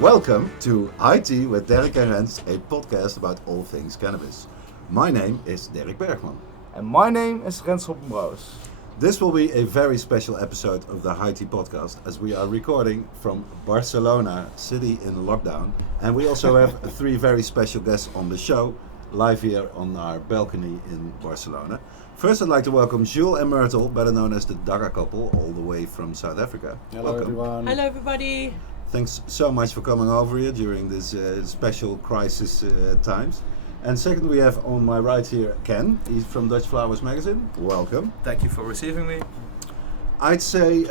Welcome to IT with Derek and Rens, a podcast about all things cannabis. My name is Derek Bergman. And my name is Rens Hoppenbrouws. This will be a very special episode of the HighTeaPotcast as we are recording from Barcelona, city in lockdown. And we also have three very special guests on the show, live here on our balcony in Barcelona. First, I'd like to welcome Jules and Myrtle, better known as the Dagga couple, all the way from South Africa. Hello, welcome. everyone. Hello, everybody. Thanks so much for coming over here during this special crisis times. And second, we have on my right here Ken. He's from DutchFlowersMagazine. Welcome. Thank you for receiving me. I'd say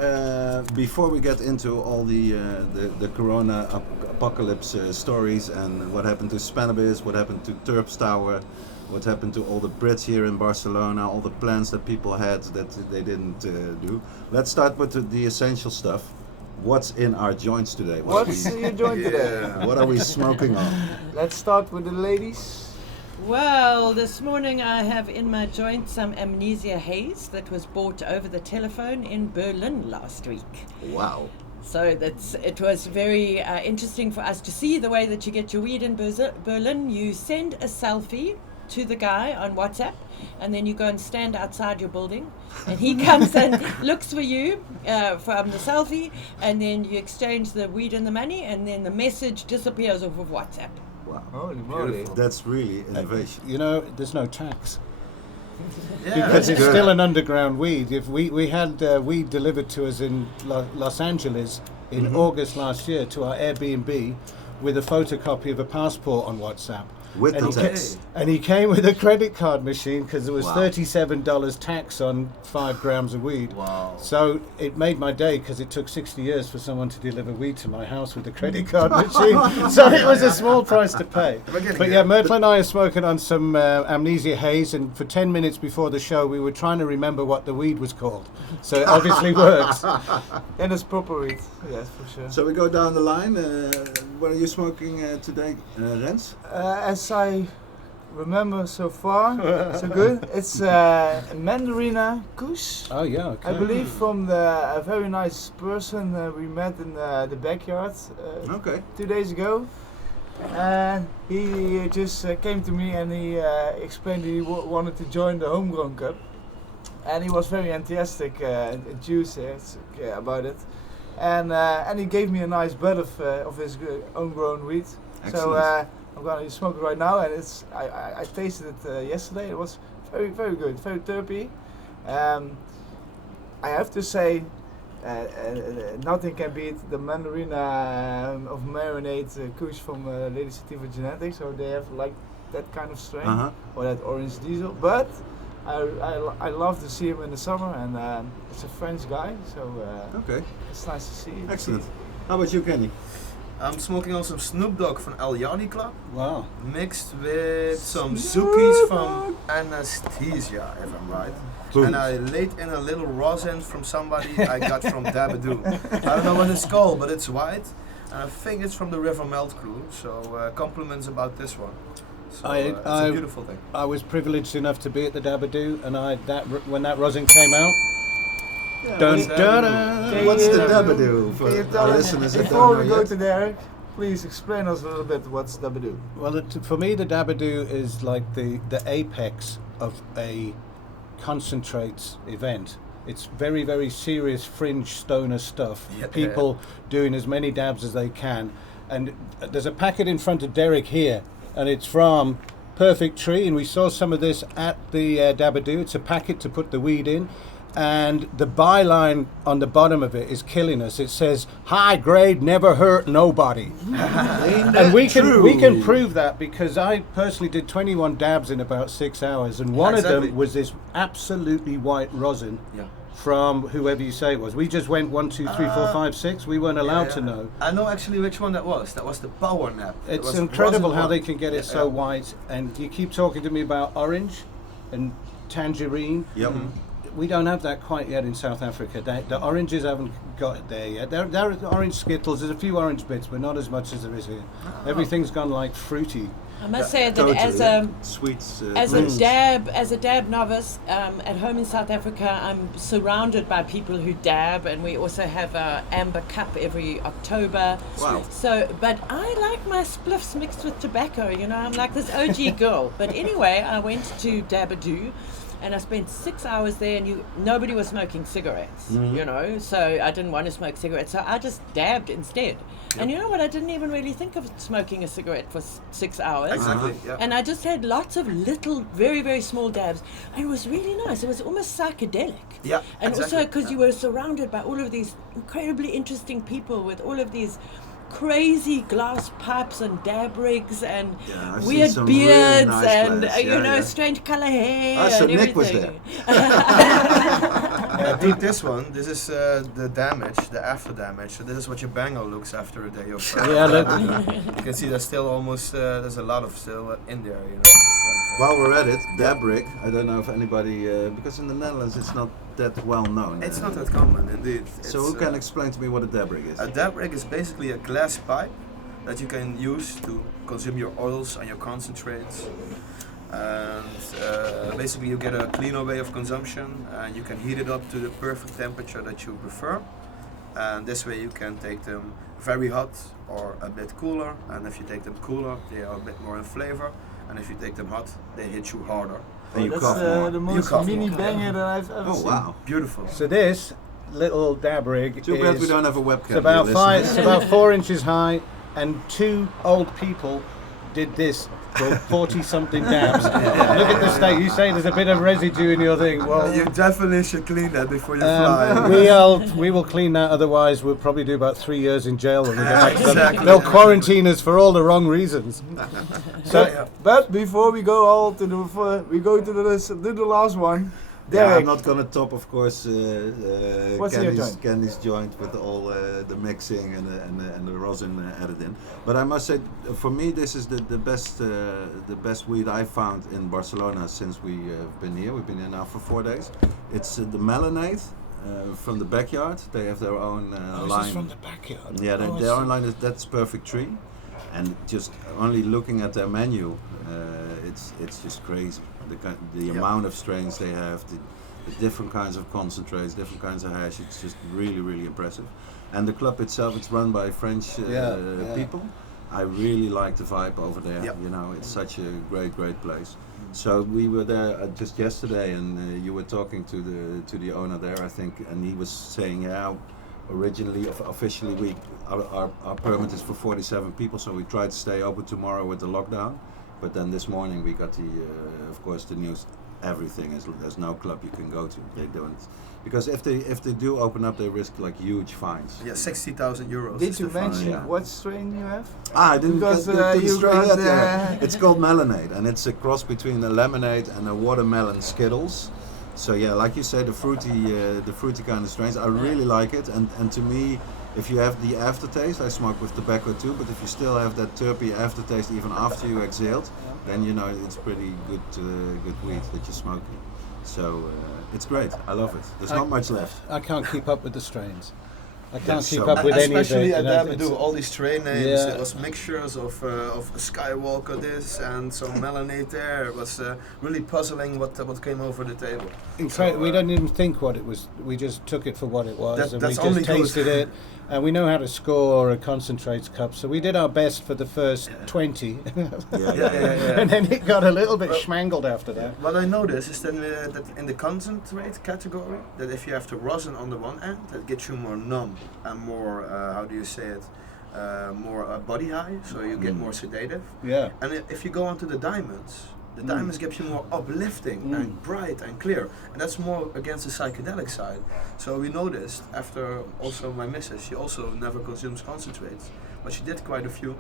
before we get into all the Corona apocalypse stories and what happened to Spannabis, what happened to Terps Tower, what happened to all the Brits here in Barcelona, all the plans that people had that they didn't do. Let's start with the essential stuff. What's in our joints today? What's in your joint today? What are we smoking on? Let's start with the ladies. Well, this morning I have in my joint some Amnesia Haze that was bought over the telephone in Berlin last week. Wow. So it was very interesting for us to see the way that you get your weed in Berlin. You send a selfie to the guy on WhatsApp, and then you go and stand outside your building, and he comes and looks for you from the selfie, and then you exchange the weed and the money, and then the message disappears off of WhatsApp. Wow. Holy moly. That's really innovation. You know, there's no tax. Yeah, Because it's good. still an underground weed. If we had weed delivered to us in Los Angeles in August last year to our Airbnb with a photocopy of a passport on WhatsApp. With And the he, text. and he came with a credit card machine because there was Wow. $37 tax on 5 grams of weed. Wow. So it made my day because it took 60 years for someone to deliver weed to my house with a credit card machine. So it was a small price to pay. But yeah, Myrtle and I are smoking on some Amnesia Haze, and for 10 minutes before the show we were trying to remember what the weed was called. So it obviously works. And it's proper weed. Yes, for sure. So we go down the line. What are you smoking today, Rens? As I remember so far, so good. It's Mandarina Kush, Oh yeah, okay. I believe, from a very nice person we met in the backyard Okay. 2 days ago. And he just came to me and he explained that he wanted to join the Homegrown Cup. And he was very enthusiastic, enthusiastic about it. And he gave me a nice bud of his homegrown weed. So I'm gonna smoke it right now, and I tasted it yesterday. It was very, very good, very terpy. I have to say, nothing can beat the Mandarina of Marinade Kush from Lady Sativa Genetics. So they have like that kind of strain, or that orange diesel. But I love to see him in the summer, and it's a French guy, so Okay. it's nice to see. Excellent. How about you, Kenny? I'm smoking on some Snoop Dogg from El Yachty Club, Wow. mixed with some Zookies from Anesthesia, if I'm right. And I laid in a little rosin from somebody I got from Dagga. I don't know what it's called, but it's white. And I think it's from the River Melt crew, so compliments about this one. So it's a beautiful thing. I was privileged enough to be at the Dabadoo, and when that rosin came out, dun, dun, dun. What's the Dabadoo for Can you our tell us, listeners that before don't we know go yet? to Derek, please explain us a little bit what's Dabadoo. Well, for me, the Dabadoo is like the apex of a concentrates event. It's very, very serious fringe stoner stuff. Yeah. People doing as many dabs as they can. And there's a packet in front of Derek here, and it's from Perfect Tree, and we saw some of this at the Dabadoo. It's a packet to put the weed in. And the byline on the bottom of it is killing us. It says, "High grade, never hurt nobody." And we can prove that because I personally did 21 dabs in about 6 hours, and one of them was this absolutely white rosin from whoever you say it was. We just went 1, 2, 3, 4, 5, 6. We weren't allowed to know. I know actually which one that was. That was the power nap. It's incredible how they can get it so white. And you keep talking to me about orange and tangerine. Yep. We don't have that quite yet in South Africa. The oranges haven't got it there yet. There are orange Skittles. There's a few orange bits, but not as much as there is here. Everything's gone like fruity. I must say that Totally, as yeah. a Sweets. as a dab novice, at home in South Africa, I'm surrounded by people who dab, and we also have a amber cup every October. Wow. So, but I like my spliffs mixed with tobacco. You know, I'm like this OG girl. But anyway, I went to Dabadoo. And I spent 6 hours there, and nobody was smoking cigarettes, you know, so I didn't want to smoke cigarettes, so I just dabbed instead. And you know what, I didn't even really think of smoking a cigarette for 6 hours. Exactly, yeah. And I just had lots of little, very, very small dabs, and it was really nice. It was almost psychedelic. Yeah, And exactly, also because you were surrounded by all of these incredibly interesting people with all of these crazy glass pipes and dab rigs and I've weird seen some beards really nice and plants. Yeah. strange color hair So and Nick was everything. I did this one. This is the damage, the after damage. So this is what your bango looks after a day of. You can see there's still almost there's a lot of still in there. You know. While we're at it, dab rig. I don't know if anybody because in the Netherlands it's not that well known. It's not that common, indeed. So who can explain to me what a dab rig is? A dab rig is basically a glass pipe that you can use to consume your oils and your concentrates. And basically you get a cleaner way of consumption, and you can heat it up to the perfect temperature that you prefer. And this way you can take them very hot or a bit cooler. And if you take them cooler, they are a bit more in flavor. And if you take them hot, they hit you harder. And you That's cough more. the most cough mini more. banger that I've ever Oh seen. wow! Beautiful. So this little dab rig Too bad we is don't have a webcam. it's about here, five. listeners. It's about 4 inches high, and 2 old people did this for 40-something dabs. Look at the state. You say there's a bit of residue in your thing. Well, You definitely should clean that before you fly. we will clean that. Otherwise, we'll probably do about 3 years in jail when we get back to them. Exactly. They'll quarantine us for all the wrong reasons. So, but before we go all to we go to the last one. Yeah, Derek, I'm not gonna top, of course, What's your Candy's, joint? Candy's joint with all the mixing and the rosin added in. But I must say, for me, this is the best weed I found in Barcelona since we have been here. We've been here now for 4 days. It's the Melanate from the backyard. They have their own line. This is from the backyard. Yeah, their own line is That's Perfect Tree, and just only looking at their menu, it's just crazy. The amount of strains they have, the different kinds of concentrates, different kinds of hash. It's just really, really impressive. And the club itself, it's run by French people. I really like the vibe over there. Yep. You know, it's such a great place. So we were there just yesterday, and you were talking to the owner there, I think, and he was saying, originally, officially, our permit is for 47 people, so we tried to stay open tomorrow with the lockdown. But then this morning we got of course, the news. Everything is, there's no club you can go to. They don't, because if they do open up, they risk like huge fines. Yeah, 60,000 euros. did is you the fine. mention yeah. what strain you have? I didn't Because, get to the you strain got, yet, yeah. It's called Melanade, and it's a cross between a lemonade and a watermelon Skittles. So yeah, like you say, the fruity kind of strains. I really like it, and to me, if you have the aftertaste, I smoke with tobacco too, but if you still have that terpy aftertaste even after you exhaled, then you know it's pretty good weed that you're smoking. So it's great. I love it. There's not much left. I can't keep up with the strains. I can't Yes, keep so- up with any of it. Especially at you know, Dabadoo, all these strain names. Yeah. It was mixtures of Skywalker this and some Melanate there. It was really puzzling what came over the table. Incredible. We So, didn't even think what it was. We just took it for what it was, and we that's only just tasted it. And we know how to score a concentrates cup, so we did our best for the first 20, Yeah. and then it got a little bit schmangled after that. What I noticed is that in the concentrate category, that if you have the rosin on the one end, that gets you more numb and more, how do you say it, more body high, so you get more sedative. Yeah. And if you go onto the diamonds, the diamonds gives you more uplifting and bright and clear, and that's more against the psychedelic side. So we noticed after also my missus, she also never consumes concentrates, but she did quite a few,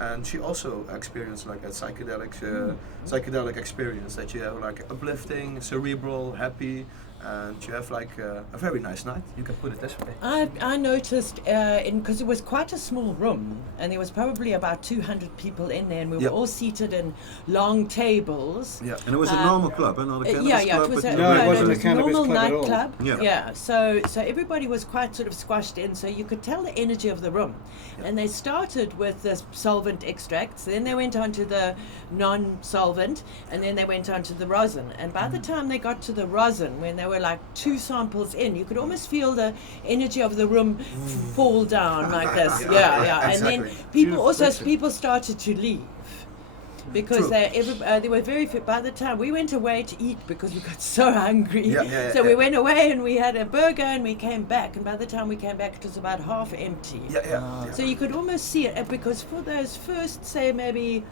and she also experienced like a psychedelic experience that you have like uplifting, cerebral, happy, and you have like a very nice night. You can put it this way. I noticed, because it was quite a small room, and there was probably about 200 people in there, and we were Yep. all seated in long tables. Yeah. And it was a normal club, not a cannabis Yeah, club. it was but a, No, it no, wasn't it a was cannabis normal club at all. nightclub. Yeah. So everybody was quite sort of squashed in, so you could tell the energy of the room. And they started with the solvent extracts, then they went on to the non-solvent, and then they went on to the rosin. And by the time they got to the rosin, when they were like 2 samples in, you could almost feel the energy of the room fall down like this. Yeah. And then people started to leave. Because they were very fit. By the time we went away to eat, because we got so hungry, so we went away and we had a burger and we came back. And by the time we came back, it was about half empty. So you could almost see it, because for those first, say, maybe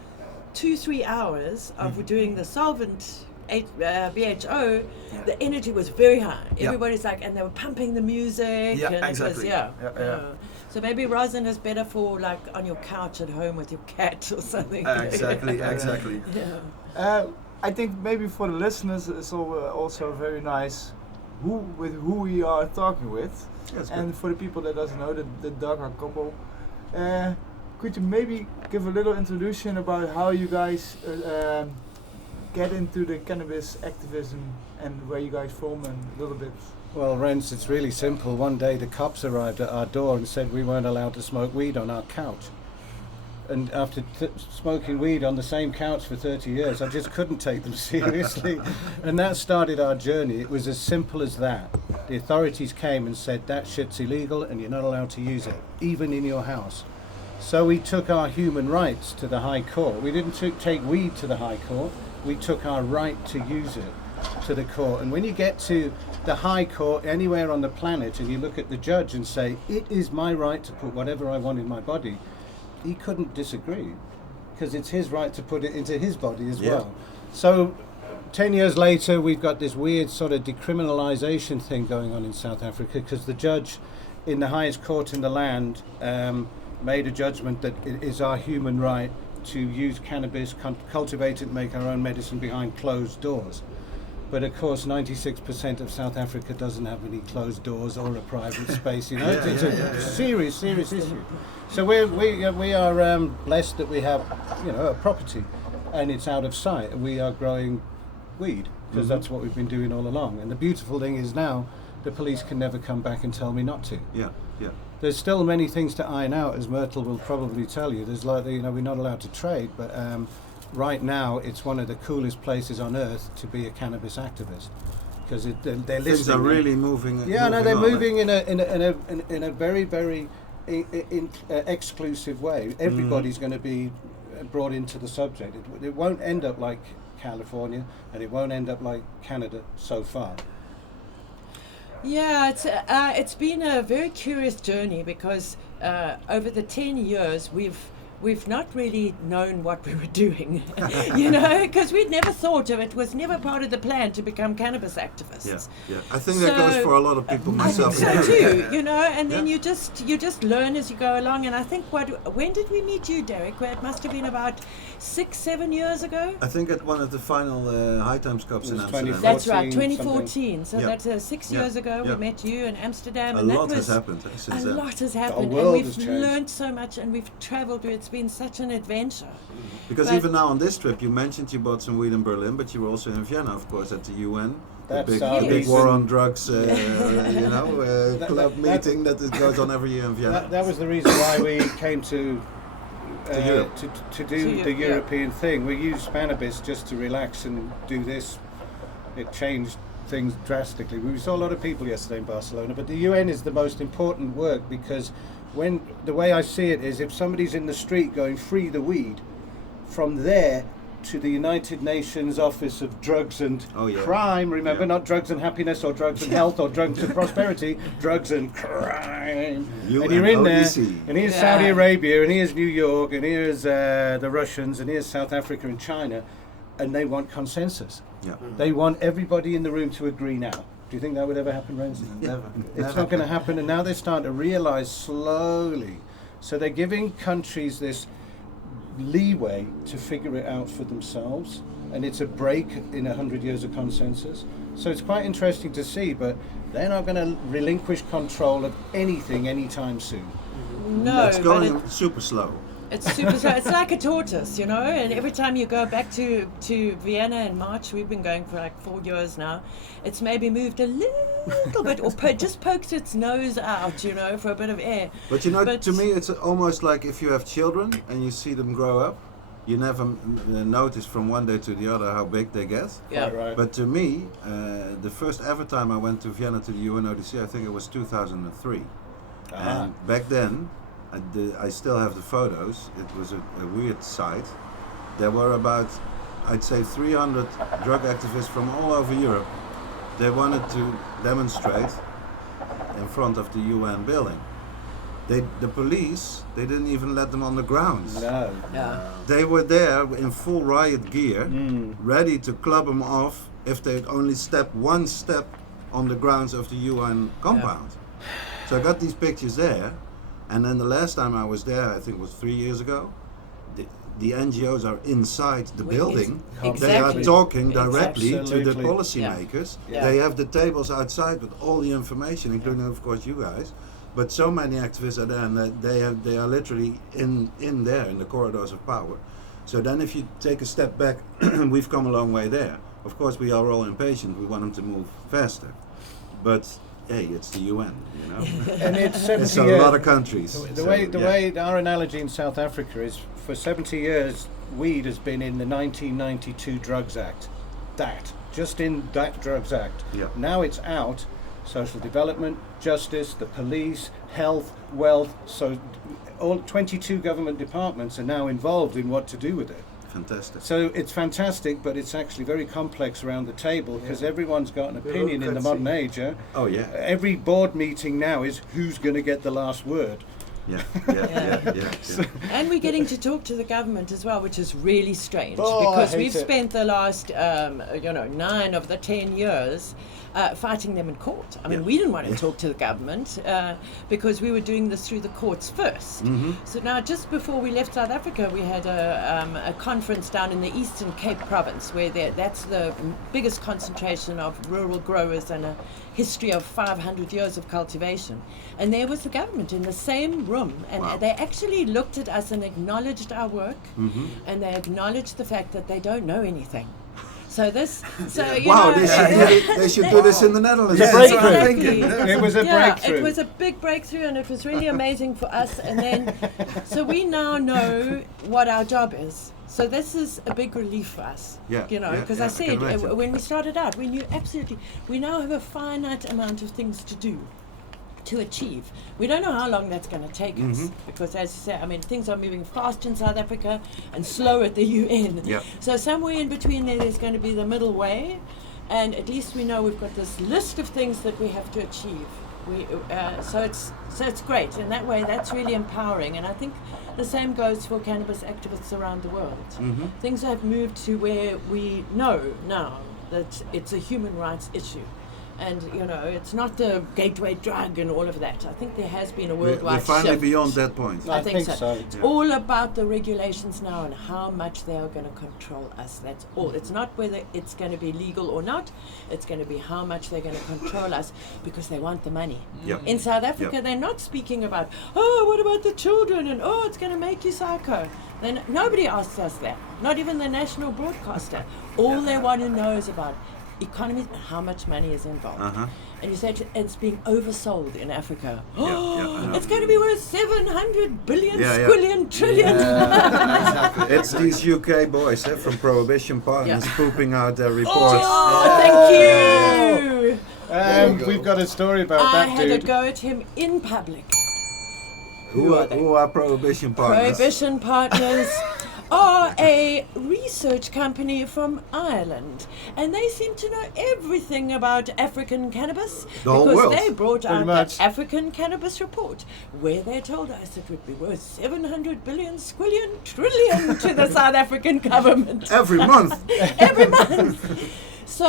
2-3 hours of doing the solvent BHO, the energy was very high. Everybody's like, and they were pumping the music. Yeah, and exactly. It was, so maybe rosin is better for like on your couch at home with your cat or something. Exactly. Yeah. I think maybe for the listeners it's also very nice who we are talking with. That's And for the people that doesn't know, the Dagga couple, could you maybe give a little introduction about how you guys get into the cannabis activism and where you guys from, and a little bit? Well, Renz, it's really simple. One day the cops arrived at our door and said we weren't allowed to smoke weed on our couch. And after smoking weed on the same couch for 30 years, I just couldn't take them seriously. And that started our journey. It was as simple as that. The authorities came and said, that shit's illegal and you're not allowed to use it, even in your house. So we took our human rights to the High Court. We didn't take weed to the High Court. We took our right to use it to the court. And when you get to the High Court anywhere on the planet and you look at the judge and say, it is my right to put whatever I want in my body, he couldn't disagree, because it's his right to put it into his body as well. So 10 years later, we've got this weird sort of decriminalisation thing going on in South Africa, because the judge in the highest court in the land made a judgment that it is our human right to use cannabis, cultivate it, make our own medicine behind closed doors. But of course, 96% of South Africa doesn't have any closed doors or a private space. You know, it's a serious issue. So we are blessed that we have, a property, and it's out of sight. And we are growing weed because that's what we've been doing all along. And the beautiful thing is now, the police can never come back and tell me not to. Yeah. There's still many things to iron out, as Myrtle will probably tell you. There's we're not allowed to trade, but. Right now, it's one of the coolest places on earth to be a cannabis activist, because they're listening. Things are really moving. Yeah, no, they're on, moving in a very, very exclusive way. Everybody's going to be brought into the subject. It won't end up like California, and it won't end up like Canada so far. Yeah, it's been a very curious journey, because over the 10 years we've not really known what we were doing, because we'd never thought of it. Was never part of the plan to become cannabis activists. Yeah. I think that goes for a lot of people, myself. I think so too, and then you just learn as you go along. And I think when did we meet you, Derek? Well, it must have been about 6-7 years ago. I think at one of the final High Times Cups in Amsterdam. That's right, 2014. So that's 6 years ago. We met you in Amsterdam. A and lot that has was happened since then. A lot has happened, world and has we've changed. learned so much, and we've travelled. It's been such an adventure. Because But- even now on this trip, you mentioned you bought some weed in Berlin, but you were also in Vienna, of course, at the UN. That's The our big reason. war on drugs, club that- meeting that goes on every year in Vienna. That was the reason why we came to Europe. to do the yeah. European thing. We used cannabis just to relax and do this. It changed things drastically. We saw a lot of people yesterday in Barcelona, but the UN is the most important work, because the way I see it is, if somebody's in the street going free the weed, from there to the United Nations Office of Drugs and Crime, remember, not drugs and happiness or drugs and health or drugs and prosperity, drugs and crime. And you're in there, and here's Saudi Arabia, and here's New York, and here's the Russians, and here's South Africa and China, and they want consensus. Yeah. They want everybody in the room to agree now. Do you think that would ever happen, Renzi? Never. It's not going to happen, and now they're starting to realise slowly. So they're giving countries this leeway to figure it out for themselves. and it's a break in 100 years of consensus. So it's quite interesting to see, but they're not going to relinquish control of anything anytime soon. No, It's going super slow. it's super slow. It's like a tortoise, you know. And every time you go back to Vienna in March, we've been going for like 4 years now. It's maybe moved a little bit, or just poked its nose out, you know, for a bit of air. But you know, to me, it's almost like if you have children and you see them grow up, you never notice from one day to the other how big they get. Yeah. Right. But to me, the first ever time I went to Vienna to the UNODC, I think it was 2003. And back then, I still have the photos. It was a weird sight. There were about, I'd say, 300 drug activists from all over Europe. They wanted to demonstrate in front of the UN building. The police, they didn't even let them on the grounds. No. Yeah. They were there in full riot gear, ready to club them off if they'd only step one step on the grounds of the UN compound. So I got these pictures there, and then the last time I was there, I think it was 3 years ago, the NGOs are inside the building. They are talking directly to the Absolutely. policymakers. Yeah. They have the tables outside with all the information, including of course you guys. But so many activists are there, and they are literally in there in the corridors of power. So then, if you take a step back, we've come a long way there. Of course, we are all impatient. We want them to move faster, but hey, it's the UN, you know. And it's 70 It's a years. lot of countries. The way our analogy in South Africa is, for 70 years, weed has been in the 1992 Drugs Act. Just in that Drugs Act. Yeah. Now it's out. Social development, justice, the police, health, wealth. So all 22 government departments are now involved in what to do with it. Fantastic. So it's fantastic, but it's actually very complex around the table because everyone's got an opinion in the modern age. Oh yeah. Every board meeting now is who's going to get the last word. Yeah. And we're getting to talk to the government as well, which is really strange Oh, I because hate we've it. spent the last, 9 of the 10 years fighting them in court. I mean, we didn't want to talk to the government because we were doing this through the courts first. So now, just before we left South Africa, we had a conference down in the Eastern Cape province where that's the biggest concentration of rural growers and a history of 500 years of cultivation. And there was the government in the same room, and they actually looked at us and acknowledged our work, and they acknowledged the fact that they don't know anything. So this, Wow, they should do this in the Netherlands. Yeah, That's what I'm exactly. thinking. It was a breakthrough. It was a big breakthrough, and it was really amazing for us. And then, so we now know what our job is. So this is a big relief for us. Yeah, Because I I said can imagine. when we started out, we knew absolutely. We now have a finite amount of things to do, to achieve. We don't know how long that's going to take us, because as you say, I mean, things are moving fast in South Africa and slow at the UN. Yeah. So somewhere in between there's going to be the middle way, and at least we know we've got this list of things that we have to achieve. So it's great in that way. That's really empowering, and I think the same goes for cannabis activists around the world. Things have moved to where we know now that it's a human rights issue. And it's not the gateway drug and all of that. I think there has been a worldwide We're finally shift. beyond that point. I think so. It's Yeah. all about the regulations now and how much they are going to control us. That's all. It's not whether it's going to be legal or not. It's going to be how much they're going to control us because they want the money. Yep. In South Africa, Yep. they're not speaking about, what about the children? And, it's going to make you psycho. Then nobody asks us that. Not even the national broadcaster. All they want to know is about economies and how much money is involved. And you said it's being oversold in Africa. I know. It's going to be worth 700 billion, Yeah, yeah. squillion, trillion. It's these UK boys from Prohibition Partners pooping out their reports. Thank you. We've got a story about I that had dude. a go at him in public. Who are they? are Prohibition Partners? Prohibition Partners are a research company from Ireland, and they seem to know everything about African cannabis The whole because world. they brought Pretty out much. the African Cannabis Report, where they told us it would be worth 700 billion, squillion, trillion to the South African government Every month. every month. So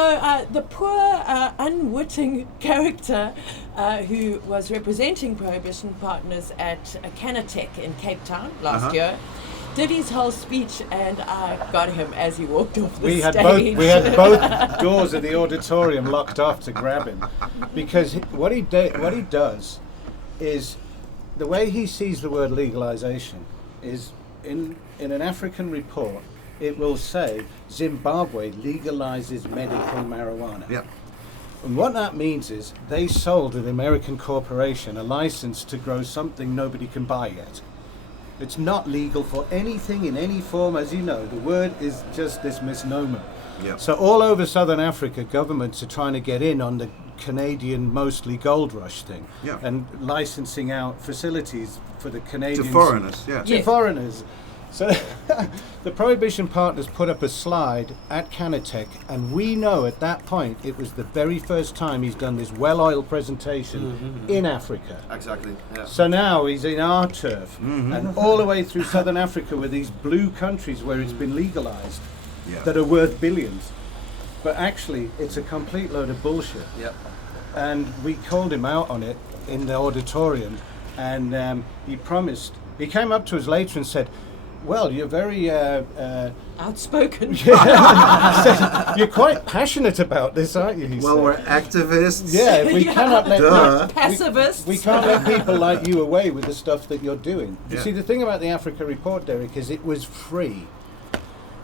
the poor, unwitting character who was representing Prohibition Partners at Canatech in Cape Town last year did his whole speech, and I got him as he walked off the We had stage. both doors of the auditorium locked off to grab him, because what he does is, the way he sees the word legalization is in an African report, it will say Zimbabwe legalizes medical marijuana. Yeah. And what that means is they sold an American corporation a license to grow something nobody can buy yet. It's not legal for anything in any form, as you know. The word is just this misnomer. Yeah. So all over Southern Africa, governments are trying to get in on the Canadian mostly gold rush thing, Yeah. and licensing out facilities for the To Canadians. foreigners, yeah. To foreigners. So the Prohibition Partners put up a slide at Canatech, and we know at that point it was the very first time he's done this well-oiled presentation in Africa. Exactly. Yeah. So now he's in our turf, and all the way through Southern Africa with these blue countries where it's been legalized, Yeah. that are worth billions. But actually, it's a complete load of bullshit. Yep. And we called him out on it in the auditorium, and he came up to us later and said, well, you're very Outspoken. you're quite passionate about this, aren't you? He Well, said. we're activists. Yeah, we cannot let Duh. Pacifists. we can't let people like you away with the stuff that you're doing. You Yeah. see, the thing about the Africa Report, Derek, is it was free.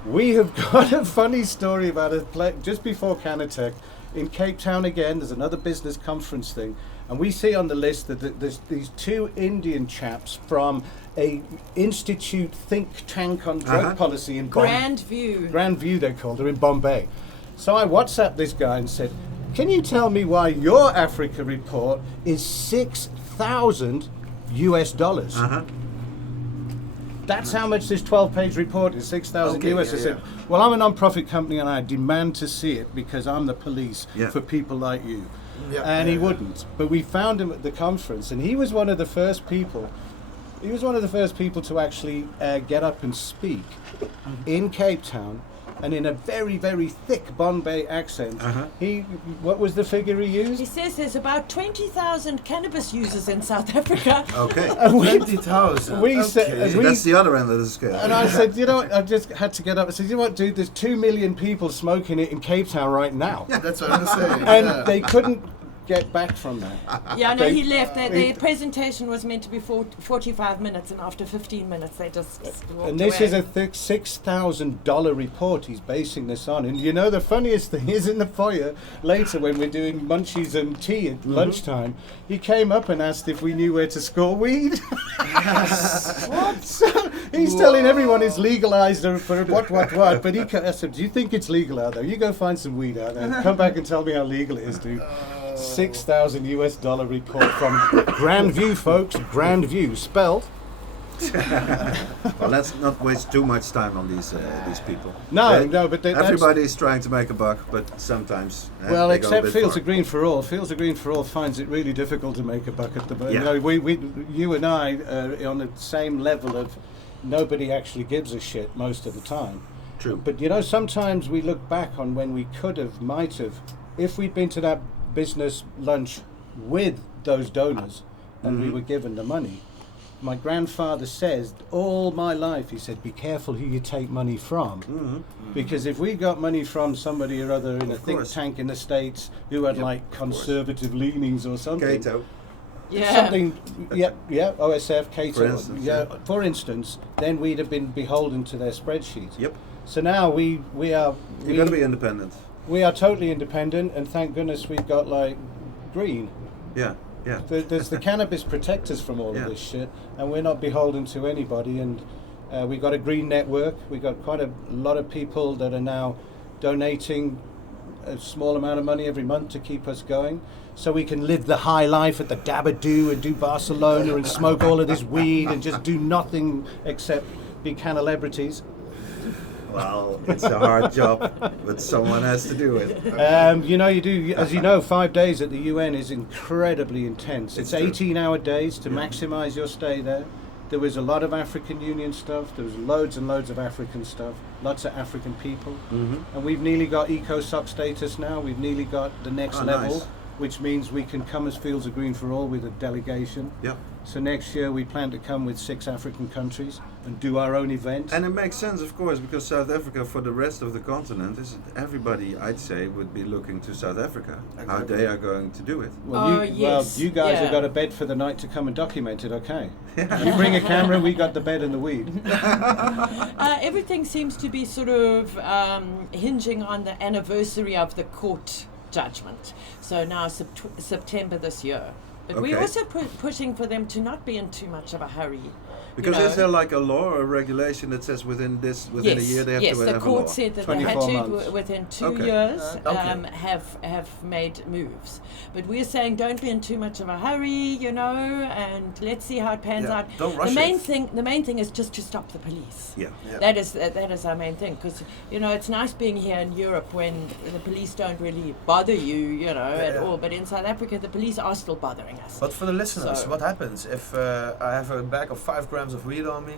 We have got a funny story about just before Canatech in Cape Town again. There's another business conference thing, and we see on the list that there's these two Indian chaps from a institute think tank on drug policy in Grandview. Grandview, they called her, in Bombay. So I WhatsApped this guy and said, can you tell me why your Africa report is $6,000 US? That's how much this 12-page report is, 6,000 Okay, US. I yeah, said, well, I'm a non-profit company and I demand to see it because I'm the police Yeah. for people like you. Yeah, And he yeah. wouldn't. But we found him at the conference, and he was one of the first people. He was one of the first people to actually get up and speak in Cape Town, and in a very, very thick Bombay accent. What was the figure he He used? says there's about 20,000 cannabis users in South Africa. Okay. 20,000. We said- Okay. we- That's the other end of the scale. And I said, you know what, I just had to get up. I said, you know what, dude, there's 2 million people smoking it in Cape Town right now. That's what I'm saying. And yeah. they couldn't get back from that. Yeah, no, They- he left. Their presentation was meant to be 45 minutes, and after 15 minutes, they just walked And this away. is a thick $6,000 report he's basing this on. And you know, the funniest thing is, in the foyer later when we're doing munchies and tea at lunchtime, he came up and asked if we knew where to score weed. What? So he's telling everyone it's legalized for what. But I said, do you think it's legal out there? You go find some weed out there. Come back and tell me how legal it is, dude. $6,000 US report from Grandview, folks. Grandview, spelled. Well, let's not waste too much time on these people. No, but that's- everybody's trying to make a buck, but sometimes. Well, they go a except bit Fields far. of Green for All. Fields of Green for All finds it really difficult to make a buck at the moment. Yeah. You know, you and I are on the same level of nobody actually gives a shit most of the time. True. But you know, sometimes we look back on when we could have, might have, if we'd been to that business lunch with those donors and we were given the money. My grandfather says, all my life, he said, be careful who you take money from. Because if we got money from somebody or other in a think course. tank in the States who had Yep, like conservative leanings or something. Cato. Yeah. Something, OSF, Cato, For instance, yeah. for instance, then we'd have been beholden to their spreadsheets. Yep. So now we are You're going to be independent. we are totally independent, and thank goodness we've got like green. Yeah. Yeah. There's the cannabis protects us from all Yeah. of this shit, and we're not beholden to anybody. And we got a green network. We got quite a lot of people that are now donating a small amount of money every month to keep us going, so we can live the high life at the Dagga and do Barcelona and smoke all of this weed and just do nothing except be celebrities. Well, it's a hard job, but someone has to do it. You know, you do, as you know, 5 days at the UN is incredibly intense. It's It's true. 18-hour days to maximize your stay there. There was a lot of African Union stuff. There was loads and loads of African stuff. Lots of African people. And we've nearly got ECOSOC status now. We've nearly got the next Oh, level. nice. which means we can come as Fields of Green for All with a delegation. Yeah. So next year we plan to come with 6 African countries and do our own event. And it makes sense, of course, because South Africa, for the rest of the continent, everybody, I'd say, would be looking to South Africa, how they are going to do it. Well, yes. you guys Yeah. have got a bed for the night to come and document it, okay? You bring a camera, we got the bed and the weed. Everything seems to be sort of hinging on the anniversary of the court judgment. So now September this year. But we're Okay. also pushing for them to not be in too much of a hurry. Because you is there know. like a law or a regulation that says within a year they have yes, to the have a court law? said that they had 24 to, months. within 2 Okay. years, Okay. have made moves. But we're saying don't be in too much of a hurry, you know, and let's see how it pans Yeah, out. don't rush The main thing is just to stop the police. Yeah. Yeah. That is our main thing, because you know it's nice being here in Europe when the police don't really bother you, you know, at Yeah. all. But in South Africa, the police are still bothering us. But for the listeners, So- what happens if I have a bag of 5 grams of weed on me,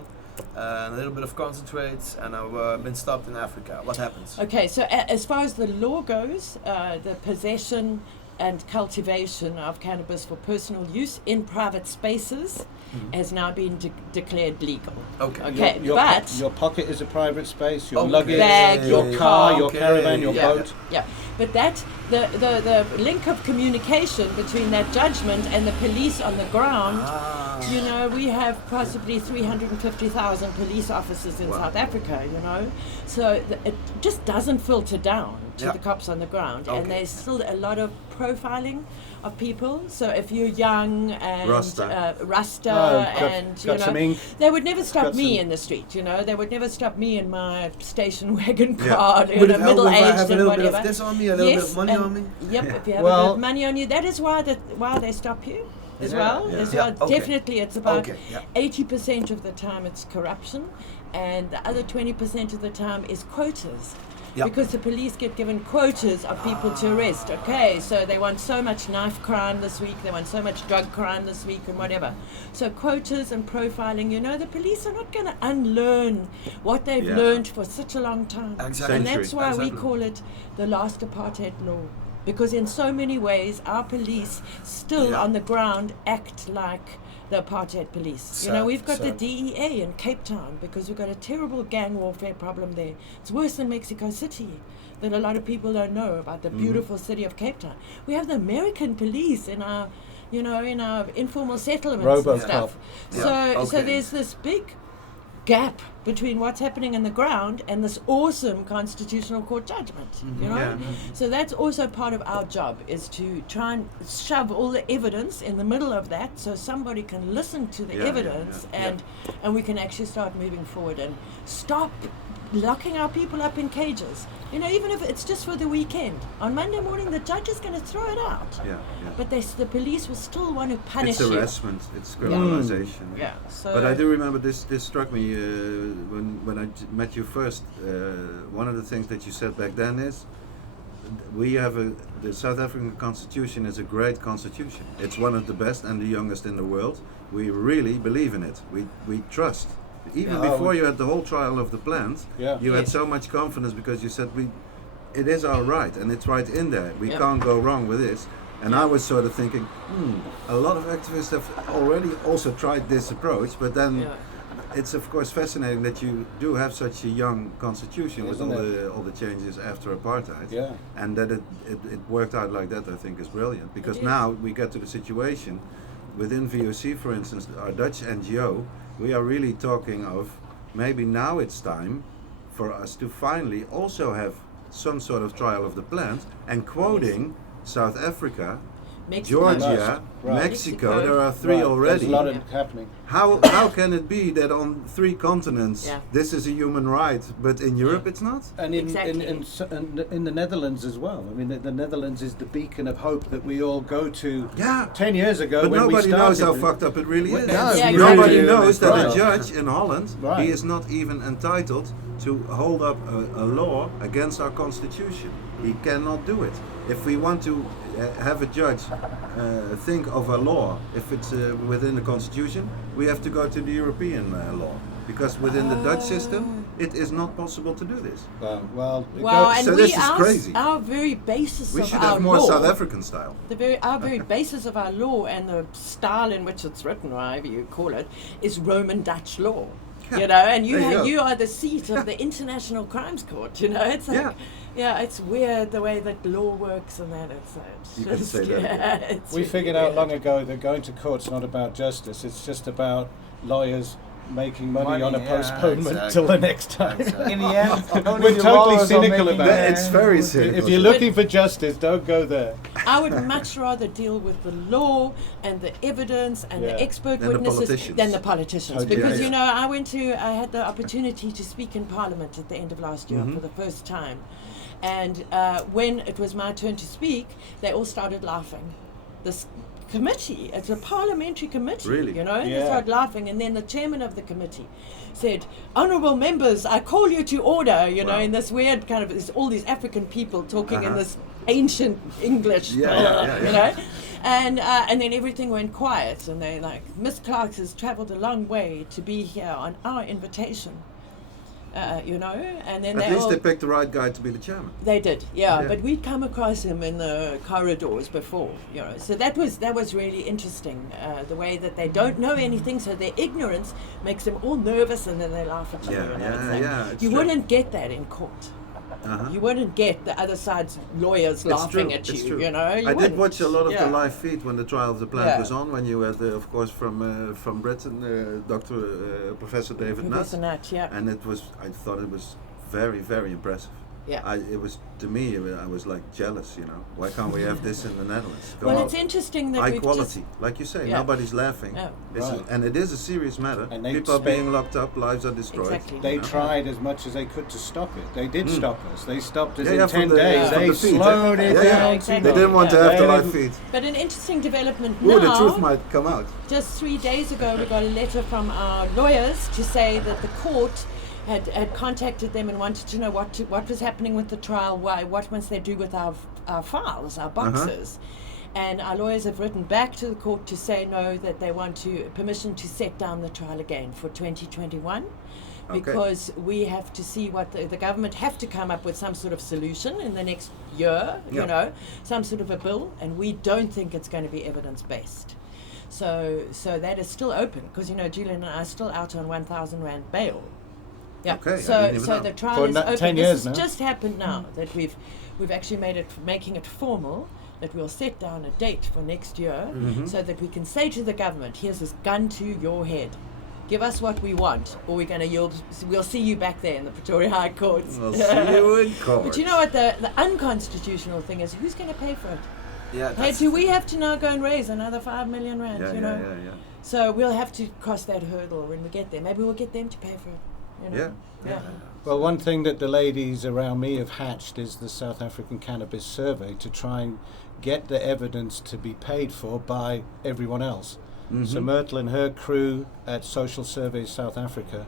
and a little bit of concentrates, and I've been stopped in Africa? What happens? Okay, so as far as the law goes, the possession and cultivation of cannabis for personal use in private spaces has now been declared legal. Okay. Okay, Your but your pocket is a private space, your Okay. luggage, Bag, your your car, car. your caravan, your Yeah. boat. yeah, but that the link of communication between that judgment and the police on the ground. You know, we have possibly 350,000 police officers in Wow. South Africa, you know. So it just doesn't filter down to Yeah. the cops on the ground. Okay. And there's still a lot of profiling of people. So if you're young and Rasta and, you got some know, ink. they would never stop Got me some- in the street, you know. They would never stop me in my station wagon Yeah. car, you Would know, it help if I have middle-aged a and little bit whatever. of this on me, a little bit of money and- on me? Yep, Yeah. if you have a Well- bit of money on you, that is why they stop you as Yeah, well. yeah. As Yeah, well. okay. Definitely, it's about Okay, yeah. 80% of the time it's corruption, and the other 20% of the time is quotas. Yeah. Because the police get given quotas of people to arrest. Okay, so they want so much knife crime this week, they want so much drug crime this week, and whatever. So quotas and profiling, you know, the police are not going to unlearn what they've Yeah. learned for such a long time. Exactly. And that's why we Exactly. call it the last apartheid law. Because in so many ways, our police still Yeah. on the ground act like the apartheid police. You know, Sad, we've got the sad. DEA in Cape Town because we've got a terrible gang warfare problem there. It's worse than Mexico City, that a lot of people don't know about the beautiful city of Cape Town. We have the American police in our, you know, in our informal settlements and RoboCop. stuff. Yeah. So Okay. there's this big gap between what's happening in the ground and this awesome constitutional court judgment, you know? Yeah. So that's also part of our job, is to try and shove all the evidence in the middle of that so somebody can listen to the Yeah, yeah, evidence yeah, and we can actually start moving forward and stop locking our people up in cages. You know, even if it's just for the weekend. On Monday morning, the judge is going to throw it out. Yeah, yeah. But the police will still want to punish It's you. harassment, it's criminalization. Yeah. So But I do remember this struck me when I met you first. One of the things that you said back then is we have the South African Constitution is a great constitution. It's one of the best and the youngest in the world. We really believe in it. We trust. Even Yeah. before you had the whole trial of the plans, Yeah. you had Yes. so much confidence because you said it is our right and it's right in there. We Yeah. can't go wrong with this. And I was sort of thinking, a lot of activists have already also tried this approach, but then Yeah. it's of course fascinating that you do have such a young constitution with Isn't all the changes after apartheid, Yeah. and that it worked out like that. I think is brilliant because It is. now we get to the situation within VOC, for instance, our Dutch NGO. We are really talking of maybe now it's time for us to finally also have some sort of trial of the plant and quoting South Africa, Mexico. Georgia, Right. Mexico. There are three Right, already. There's a lot of Yeah. happening. How can it be that on 3 continents Yeah. this is a human right, but in Europe it's not? And Exactly. in the Netherlands as well. I mean, the Netherlands is the beacon of hope that we all go to. Yeah. 10 years ago, But when nobody we started, knows how fucked up it really is. No, Yeah, Nobody exactly. knows that Right. a judge in Holland, Right. he is not even entitled to hold up a law against our constitution. He cannot do it. If we want to have a judge think of a law, if it's within the constitution, we have to go to the European law. because within the Dutch system, it is not possible to do this. Well, And So this is crazy. Our very basis We of should our have more law, South African style. our very basis of our law and the style in which it's written, or however you call it, is Roman Dutch law. You know, and There you go. you are the seat of the International Crimes Court. You know, it's like, it's weird the way that law works and that. It's You can just, say that. it's we really figured out weird. long ago that going to court's not about justice. It's just about lawyers making money on a Money, postponement exactly. till the next time. Exactly. In the end, only We're the totally lawyers are cynical making about That- it. it's very cynical. If you're looking for justice, don't go there. I would much rather deal with the law and the evidence and the expert Than the witnesses politicians. than the politicians. Totally. Because, Yeah, you know, I had the opportunity to speak in Parliament at the end of last year for the first time. And when it was my turn to speak, they all started laughing. This committee, it's a parliamentary committee, Really? you know, and they Yeah. started laughing. And then the chairman of the committee said, "Honourable members, I call you to order," you know, Wow. in this weird kind of, there's all these African people talking in Uh-huh. this ancient English, Yeah, yeah, you know. And then everything went quiet, and they like, "Miss Clark has travelled a long way to be here on our invitation," you know. And then At they least all, they picked the right guy to be the chairman. they did, yeah. Yeah. But we'd come across him in the corridors before, you know. So that was really interesting. The way that they don't know anything, so their ignorance makes them all nervous, and then they laugh at you. Yeah, you know? yeah, It's like, yeah, it's you true. wouldn't get that in court. Uh-huh. You wouldn't get the other side's lawyers laughing at it's you. true. You know. You I did wouldn't. watch a lot of Yeah. the live feed when the trial of the plant Yeah. was on. When you had, of course, from Britain, Professor David Professor Nutt, Nutt, yeah. and I thought it was very, very impressive. Yeah. It was, to me, I was like jealous. You know, why can't we have this in the Netherlands? Come Well, on. it's interesting that High we've quality, just like you say, Yeah. nobody's laughing. Yeah. It's- Right. and it is a serious matter. And they People are spend- being locked up, lives are destroyed. Exactly. They you know? tried as much as they could to stop it. They did stop us. They stopped us Yeah, in yeah, from 10 the- days. from They the feed, eh? slowed it Yeah, yeah. down. Exactly. They didn't want to have Yeah. the They live didn't- feed. But an interesting development Ooh, the now. truth might come out. Just 3 days ago, we got a letter from our lawyers to say that the court had contacted them and wanted to know what was happening with the trial, what must they do with our files, our boxes. And our lawyers have written back to the court to say no, that they want permission to set down the trial again for 2021. Okay. Because we have to see what the government have to come up with some sort of solution in the next year, Yeah. you know, some sort of a bill, and we don't think it's going to be evidence-based. So that is still open, because, you know, Julian and I are still out on 1,000 Rand bail. Yeah. Okay, I So didn't even know. the trial For is open. 10 This years has now. just happened now that we've actually making it formal, that we'll set down a date for next year, Mm-hmm. so that we can say to the government, "Here's this gun to your head. Give us what we want, or we'll see you back there in the Pretoria High Court." We'll see you in court. But you know what the unconstitutional thing is? Who's going to pay for it? Yeah, Hey, that's do we have to now go and raise another 5 million rand? Yeah, you yeah, know? yeah. So we'll have to cross that hurdle when we get there. Maybe we'll get them to pay for it. You know? Yeah. Well, one thing that the ladies around me have hatched is the South African Cannabis Survey to try and get the evidence to be paid for by everyone else. So Myrtle and her crew at Social Surveys South Africa,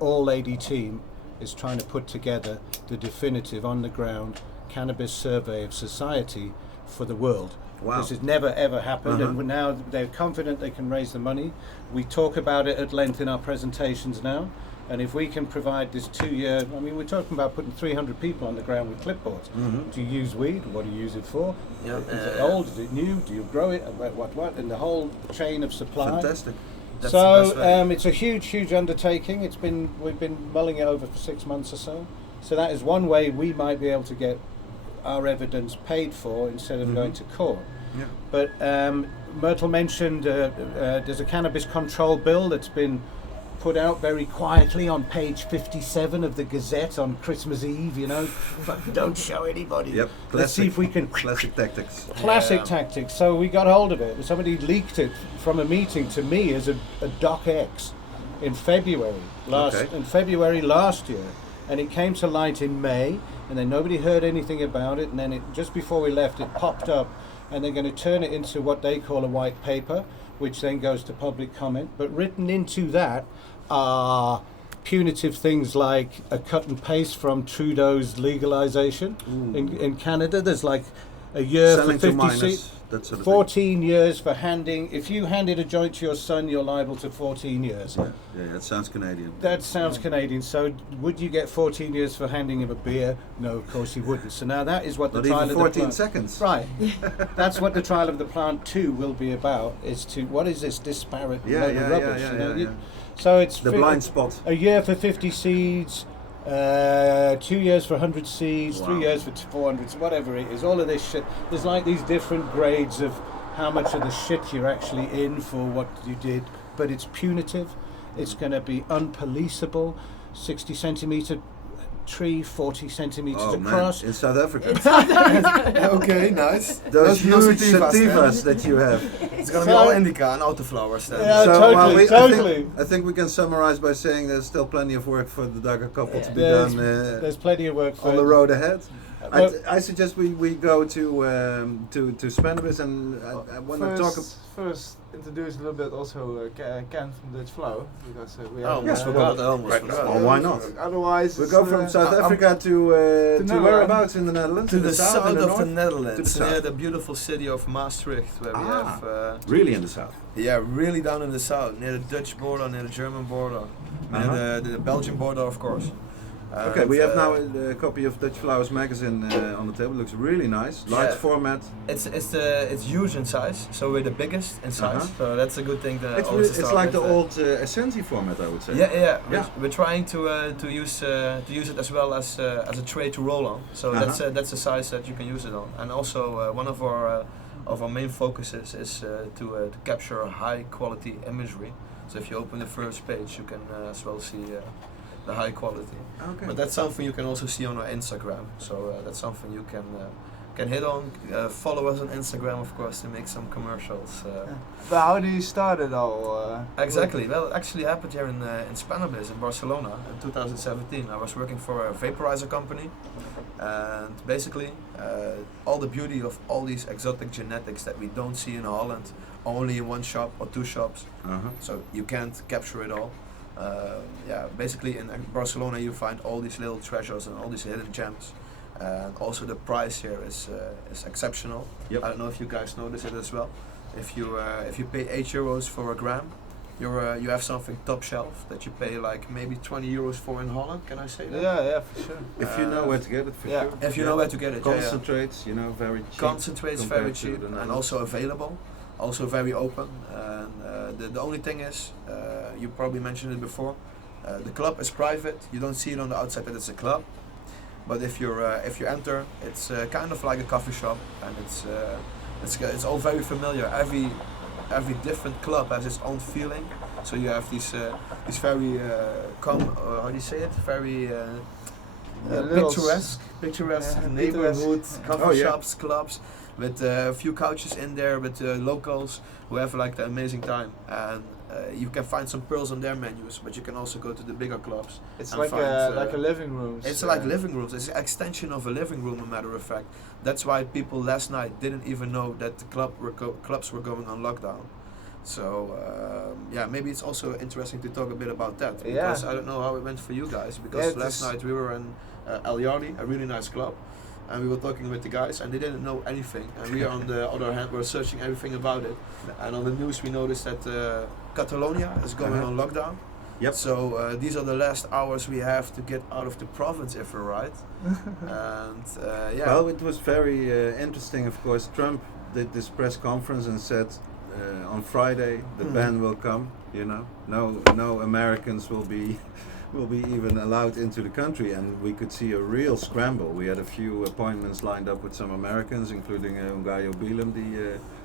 all-lady team, is trying to put together the definitive on-the-ground cannabis survey of society for the world. Wow. This has never ever happened, Uh-huh. and now they're confident they can raise the money. We talk about it at length in our presentations now, and if we can provide this 2-year, I mean, we're talking about putting 300 people on the ground with clipboards. Do you use weed? What do you use it for? Yeah, Is it old? Is it new? Do you grow it? What? And the whole chain of supply. Fantastic. That's the best So way. it's a huge undertaking. We've been mulling it over for 6 months or so. So that is one way we might be able to get our evidence paid for instead of going to court. Yeah. But Myrtle mentioned there's a cannabis control bill that's been put out very quietly on page 57 of the Gazette on Christmas Eve, you know. Don't show anybody. Yep. Let's see if we can... Classic tactics. Classic Yeah. tactics. So we got hold of it. Somebody leaked it from a meeting to me as a DocX in February last year, and it came to light in May, and then nobody heard anything about it. And then just before we left, it popped up, and they're going to turn it into what they call a white paper, which then goes to public comment. But written into that are punitive things like a cut and paste from Trudeau's legalization in Canada. There's like a year Selling for to 50 minors, seats. that sort of 14 years for handing. If you handed a joint to your son, you're liable to 14 years. thing. Yeah, that sounds Canadian. That sounds Canadian. So would you get 14 years for handing him a beer? No, of course you wouldn't. So now that is what the Not trial even of the 14 plant. seconds. Right. That's what the trial of the plant 2 will be about. Is to what is this disparate Yeah, load yeah, of yeah, rubbish? yeah, you know? yeah. So it's The blind spot. a year for 50 seeds. 2 years for 100 seeds, Wow. 3 years for 400, whatever it is, all of this shit. There's like these different grades of how much of the shit you're actually in for what you did, but it's punitive. It's going to be unpoliceable. 60 centimetre tree, 40 centimetres Oh man, across. in South Africa. Okay, nice. Those No huge sativas, sativas that you have. It's gonna be So- all indica and autoflowers then. Yeah, So, totally, I totally. think we can summarize by saying there's still plenty of work for the Dagga couple to be There's, done there's plenty of work for on the road ahead. Well- I suggest we go to Spanibus and I want to talk. First, introduce a little bit also Ken from Dutch Flower because we Oh, have. almost forgot. I almost forgot. Oh, why not? Otherwise, We it's, go from South Africa to Netherlands. whereabouts in the Netherlands? To In the south in the of north? the Netherlands, To the south. near the beautiful city of Maastricht, where we have. Really in the south. Yeah, really down in the south, near the Dutch border, near the German border, near the Belgian border, of course. Okay, And, we have now a copy of DutchFlowersMagazine on the table. Looks really nice. Large Yeah. format. It's huge in size, so we're the biggest in size. Uh-huh. So that's a good thing. To It's, always it's start like the with, old Essenzi format, I would say. Yeah, yeah. Yeah. We're trying to use it as well as a tray to roll on. So that's a size that you can use it on. And also one of our main focuses is to capture high quality imagery. So if you open the first page, you can as well see the high quality. Okay. But that's something you can also see on our Instagram. So that's something you can hit on. Follow us on Instagram, of course, to make some commercials. But how do you start it all? Exactly. Well, it actually happened here in Spanibus in Barcelona in 2017. I was working for a vaporizer company, and basically all the beauty of all these exotic genetics that we don't see in Holland, only in one shop or two shops. Uh-huh. So you can't capture it all. Basically in Barcelona you find all these little treasures and all these hidden gems. And also the price here is exceptional. Yep. I don't know if you guys notice it as well. If you pay €8 for a gram, you have something top shelf that you pay like maybe €20 for in Holland. Can I say that? Yeah, for sure. If you know where to get it, for yeah. sure. If you know where to get it, Concentrates, you know, very cheap. Concentrates compared very to cheap the and Netherlands. also available, also very open. And the only thing is, you probably mentioned it before. The club is private. You don't see it on the outside that it's a club. But if you enter, it's kind of like a coffee shop, and it's all very familiar. Every different club has its own feeling. So you have these very how do you say it? Very little picturesque yeah, neighborhood coffee Oh, yeah. shops, clubs with a few couches in there with locals who have like the amazing time. And you can find some pearls on their menus, but you can also go to the bigger clubs. It's and like find, a living room. It's like living rooms. It's an extension of a living room, a matter of fact. That's why people last night didn't even know that the clubs were going on lockdown. So maybe it's also interesting to talk a bit about that, because Yeah. I don't know how it went for you guys, because Yeah, last night we were in El Yardi, a really nice club, and we were talking with the guys, and they didn't know anything, and we on the other hand were searching everything about it, and on the news we noticed that Catalonia is going on lockdown. Yep. So these are the last hours we have to get out of the province, if we're right. And Well, it was very interesting. Of course, Trump did this press conference and said on Friday the ban will come. You know, no Americans will be even allowed into the country, and we could see a real scramble. We had a few appointments lined up with some Americans, including Ungayo Bilam,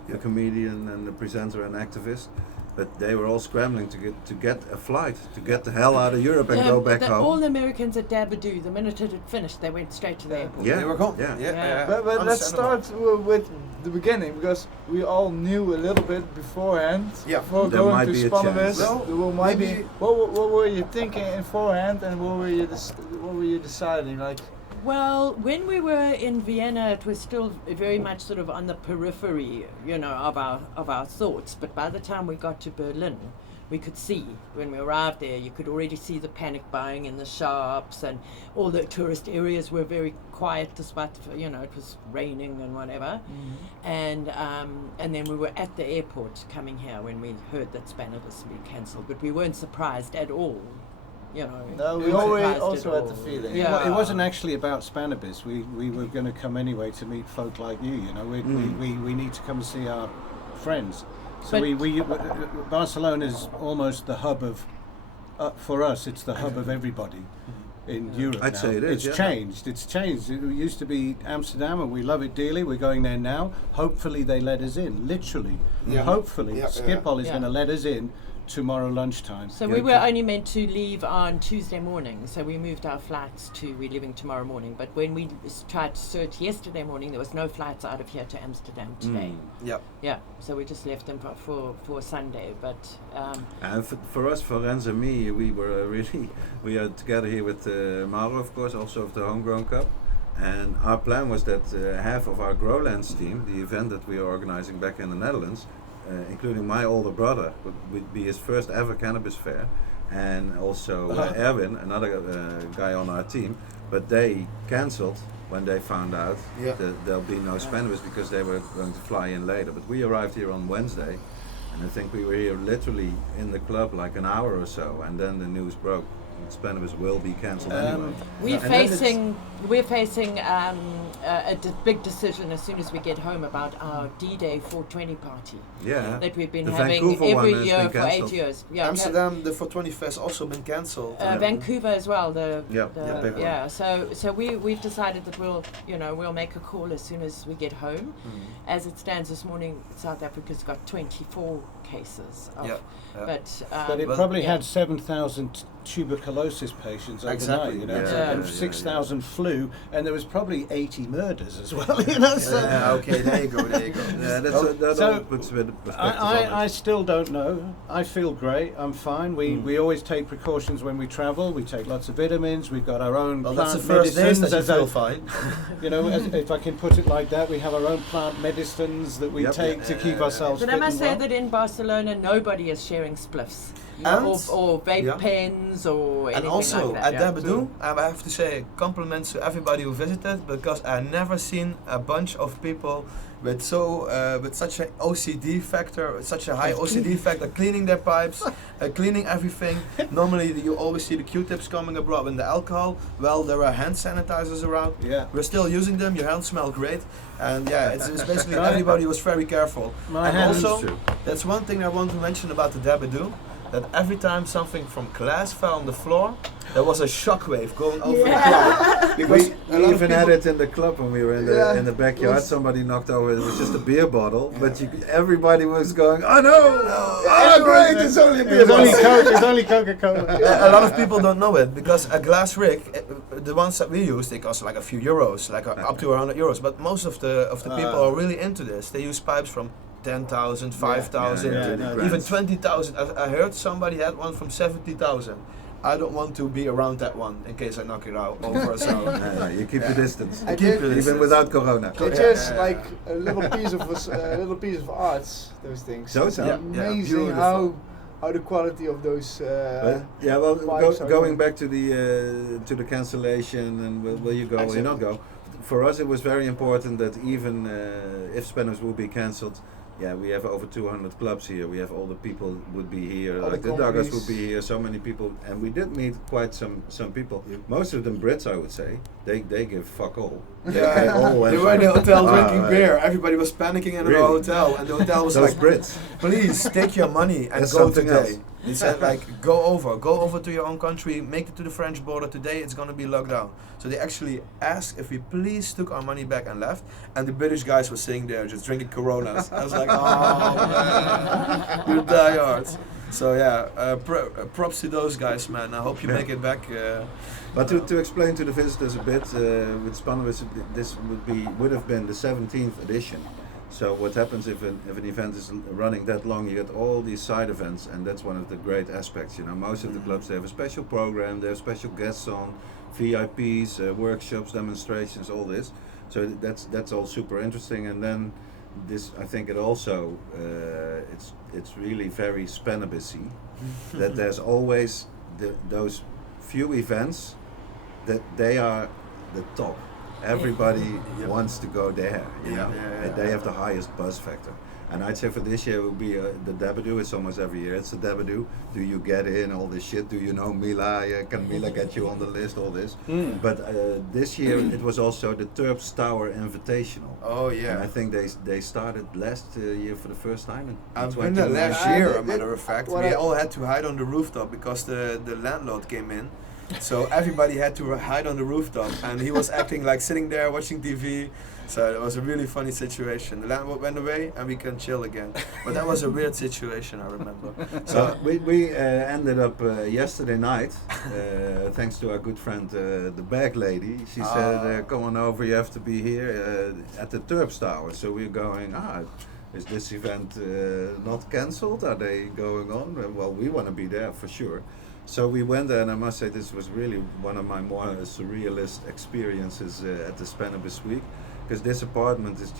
the comedian and the presenter and activist. But they were all scrambling to get a flight, to get the hell out of Europe and go back home. All the Americans at Dabadoo, the minute it had finished, they went straight to the airport. Yeah. they were gone. Yeah. But let's Understandable. start with the beginning, because we all knew a little bit beforehand. Yeah. Before There going might to be a Spanibus, chance. Well, might be. maybe- What were you thinking beforehand, and what were you deciding? Like, Well, when we were in Vienna, it was still very much sort of on the periphery, of our thoughts. But by the time we got to Berlin, we could see when we arrived there. You could already see the panic buying in the shops, and all the tourist areas were very quiet despite it was raining and whatever. And then we were at the airport coming here when we heard that Spannabis would be cancelled, but we weren't surprised at all. No, we always also had the feeling. Yeah. It wasn't actually about Spannabis. We were going to come anyway to meet folk like you. We need to come and see our friends. So Barcelona is almost the hub of, for us, it's the hub of everybody in Europe. I'd now. say it is. It's changed. It's changed. It used to be Amsterdam, and we love it dearly. We're going there now. Hopefully, they let us in. Literally. Yeah. Hopefully, Yeah. Schiphol is Yeah. going to let us in tomorrow lunchtime. So we were only meant to leave on Tuesday morning, so we moved our flights to, we're leaving tomorrow morning, but when we tried to search yesterday morning, there was no flights out of here to Amsterdam today. Yep. Yeah, so we just left them for Sunday, but And for us, for Rens and me, we were we are together here with Mauro, of course, also of the Homegrown Cup. And our plan was that half of our Growlands team, the event that we are organizing back in the Netherlands, including my older brother, would be his first ever cannabis fair, and also Erwin, another guy on our team, but they cancelled when they found out that there'll be no Spannabis because they were going to fly in later. But we arrived here on Wednesday, and I think we were here literally in the club like an hour or so, and then the news broke. Spannabis will be cancelled anyway. We're facing a big decision as soon as we get home about our D-Day 420 party that we've been having Vancouver every one has year been for cancelled. 8 years. Yeah, Amsterdam, the 420 Fest also been cancelled. Vancouver as well. big one. So we've decided that we'll make a call as soon as we get home. As it stands this morning, South Africa's got 24 cases. But it probably had 7,000 tuberculosis patients Exactly. overnight, and 6,000 flu, and there was probably 80 murders as well. Okay, there you go. Yeah, that all puts a bit of perspective on it. I still don't know. I feel great. I'm fine. We always take precautions when we travel. We take lots of vitamins. We've got our own Well, plant that's the first days medicines. that you feel fine. If I can put it like that, we have our own plant medicines that we take to keep ourselves But fit I must and say well. that in Barcelona, nobody is sharing spliffs. And- or vape pens or anything And also like that. at Dabadoo, I have to say compliments to everybody who visited, because I never seen a bunch of people with such an OCD factor, such a high OCD factor, cleaning their pipes, cleaning everything. Normally you always see the Q-tips coming abroad and the alcohol. Well, there are hand sanitizers around. Yeah. We're still using them. Your hands smell great, and it's basically everybody was very careful. My and hands- also, that's one thing I want to mention about the Dabadoo. That every time something from glass fell on the floor, there was a shockwave going over the club. Because We even had it in the club when we were in the backyard. was- Somebody knocked over. It was just a beer bottle, but everybody was going, "Oh no! Oh great! It's only a beer It's only bottle." It's only Coca-Cola. a lot of people don't know it, because a glass rig, the ones that we use, they cost like a few euros, like up to 100 euros. But most of the people are really into this. They use pipes from 10,000, 5,000, yeah, even 20,000. I heard somebody had one from 70,000. I don't want to be around that one in case I knock it out over. So No, you keep your distance, I did- even without Corona. They're just like a little piece of art. Those things. So It's yeah, amazing beautiful. how the quality of those. Well, pipes are going going. back to the cancellation and will you go or you not go? For us, it was very important that even if Spannabis will be cancelled, we have over 200 clubs here. We have all the people would be here, All like the the Daggas companies. would be here. So many people, and we did meet quite some people. Most of them Brits, I would say. They give fuck all. They all went they were in the hotel drinking right. beer. Everybody was panicking in the Really? hotel, and the hotel was Those like, Brits. "Please take your money and That's go something today." else. They said like, go over to your own country, make it to the French border. Today it's gonna be locked down. So they actually asked if we please took our money back and left. And the British guys were sitting there just drinking Coronas. I was like, oh man, you diehards. So props to those guys, man. I hope you make it back. But to explain to the visitors a bit, with Spannabis, this would have been the 17th edition. So what happens if an event is running that long? You get all these side events, and that's one of the great aspects. Most of the clubs, they have a special program, they have special guests on, VIPs, workshops, demonstrations, all this. So that's all super interesting. And then this I think it also it's really very Spanibusy that there's always those few events that they are the top. Everybody wants to go there, you know. They have the highest buzz factor. And I'd say for this year it will be the Dabadoo. It's almost every year. It's the Dabadoo. Do you get in all this shit? Do you know Mila? Can Mila get you on the list? All this. But this year it was also the Terps Tower Invitational. Oh yeah. And I think they started last year for the first time. I've been there last year, a matter of fact. We all had to hide on the rooftop because the landlord came in. So everybody had to hide on the rooftop, and he was acting like sitting there watching TV. So it was a really funny situation. The landlord went away, and we can chill again. But that was a weird situation, I remember. So we ended up yesterday night, thanks to our good friend, the bag lady. She said, "Come on over. You have to be here at the Terps Tower." So we're going. Is this event not cancelled? Are they going on? Well, we want to be there for sure. So we went there, and I must say this was really one of my more surrealist experiences at the Spanibus Week, because this apartment is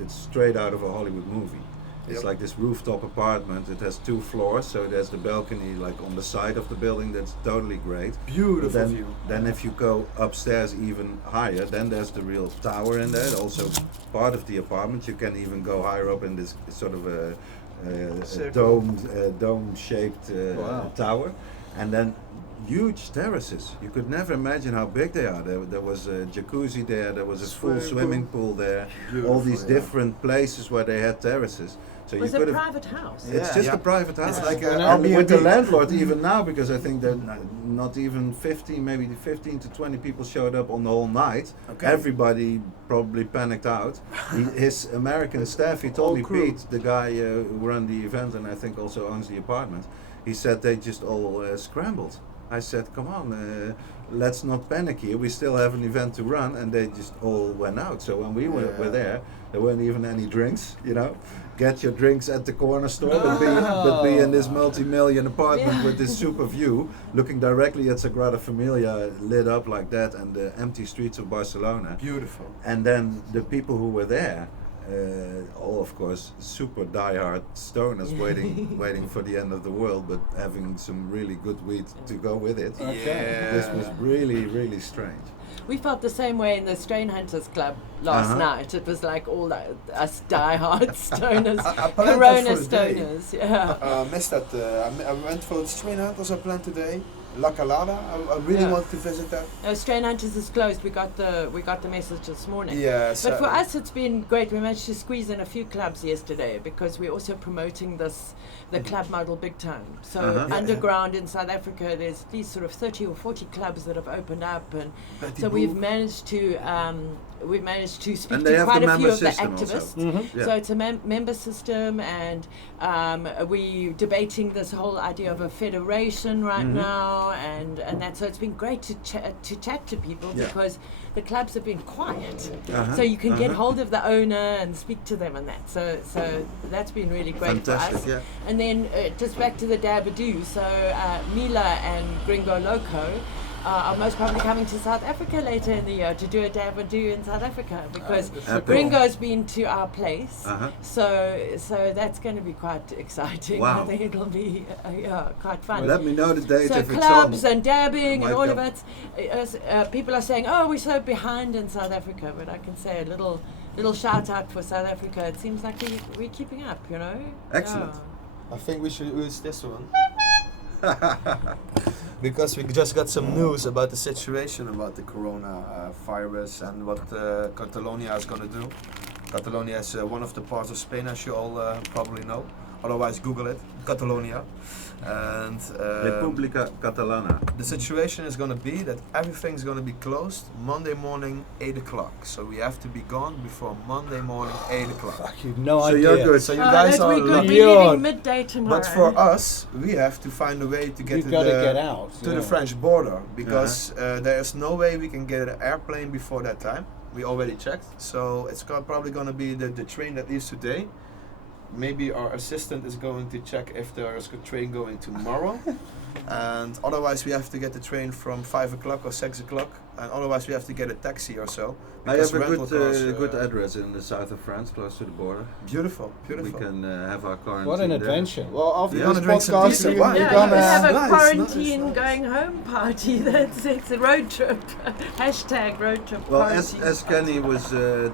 it's straight out of a Hollywood movie. It's like this rooftop apartment. It has 2 floors, so there's the balcony like on the side of the building. That's totally great. Beautiful view. Then if you go upstairs even higher, then there's the real tower in there. Also part of the apartment. You can even go higher up in this sort of a dome-shaped tower. And then huge terraces. You could never imagine how big they are. There was a jacuzzi there, there was a full swimming pool there, all these different places where they had terraces. So was you it could a private house? It's just a private house. It's like and with the landlord even now, because I think that not even 15, maybe 15 to 20 people showed up on the whole night. Okay. Everybody probably panicked out. His American staff, he told me, Pete, the guy who ran the event and I think also owns the apartment, he said they just all scrambled. I said, come on, let's not panic here. We still have an event to run, and they just all went out. So when we were there weren't even any drinks, you know. Get your drinks at the corner store, but be in this multi-million apartment with this super view, looking directly at Sagrada Familia lit up like that, and the empty streets of Barcelona. Beautiful. And then the people who were there, all of course super diehard stoners waiting for the end of the world, but having some really good weed to go with it. Okay. This was really, really strange. We felt the same way in the Strain Hunters Club last night. It was like all us diehard stoners, Corona stoners. Missed that. I went for the Strain Hunters. I planned today. La Calada. I really wanted to visit that. Strain Hunters is closed. We got the message this morning. Yes. But for us, it's been great. We managed to squeeze in a few clubs yesterday because we're also promoting the club model big time. So underground in South Africa, there's these sort of 30 or 40 clubs that have opened up, and so we've managed to speak to quite a few of the activists. So it's a member system, and we're debating this whole idea of a federation right now, and that. So it's been great to chat to people because the clubs have been quiet. So you can get hold of the owner and speak to them and that. So that's been really great for us. Yeah. And then just back to the Dabadoo. So Mila and Gringo Loco are most probably coming to South Africa later in the year to do a Dabadoo in South Africa, because Gringo's been to our place, so that's going to be quite exciting. Wow. I think it'll be quite fun. Well, let me know the date. So if clubs it's on. and dabbing and all of it. People are saying, "Oh, we're so behind in South Africa," but I can say a little shout out for South Africa. It seems like we're keeping up, you know. Excellent. I think we should use this one. Because we just got some news about the situation about the corona virus and what Catalonia is going to do. Catalonia is one of the parts of Spain, as you all probably know. Otherwise, Google it, Catalonia. And República Catalana. the situation is going to be that everything's going to be closed Monday morning, 8 o'clock. So we have to be gone before Monday morning, 8 o'clock. You've no So idea. you're good. So you guys are lucky. We're leaving midday tomorrow. But for us, we have to find a way to get You've got to get out to the French border, because there is no way we can get an airplane before that time. We already checked, so it's probably going to be the train that leaves today. Maybe our assistant is going to check if there is a train going tomorrow. And otherwise we have to get the train from 5 o'clock or 6 o'clock and otherwise we have to get a taxi or so. I have a rental cars, good address in the south of France, close to the border. Beautiful. We can have our quarantine. What an there. adventure. Well, after Yeah. this Drink some podcast, decent we're wine. Yeah, gonna you have a Nice, quarantine nice. going home party. It's a road trip. Hashtag road trip Well, quarantine. as Kenny was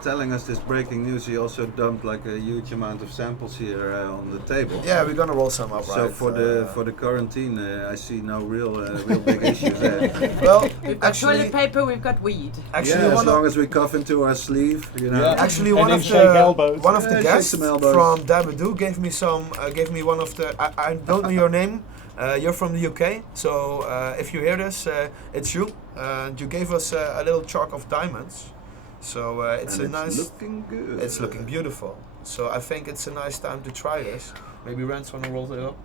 telling us this breaking news, he also dumped like a huge amount of samples here on the table. Yeah, we're gonna roll some up, So right? for the quarantine, I see no real big issues there. Well, We've got actually, toilet paper, we've got weed. actually, Yeah, as one long of, as we cuff into our sleeve, you know. Yeah. actually And one then of shake elbows. the Shake guests some elbows. from Dabadoo gave me one of the. I don't know your name. You're from the UK, so if you hear this, it's you. And you gave us a little chalk of diamonds. So it's And a nice. looking good. It's looking beautiful. So I think it's a nice time to try this. Maybe Rance wanna roll it up.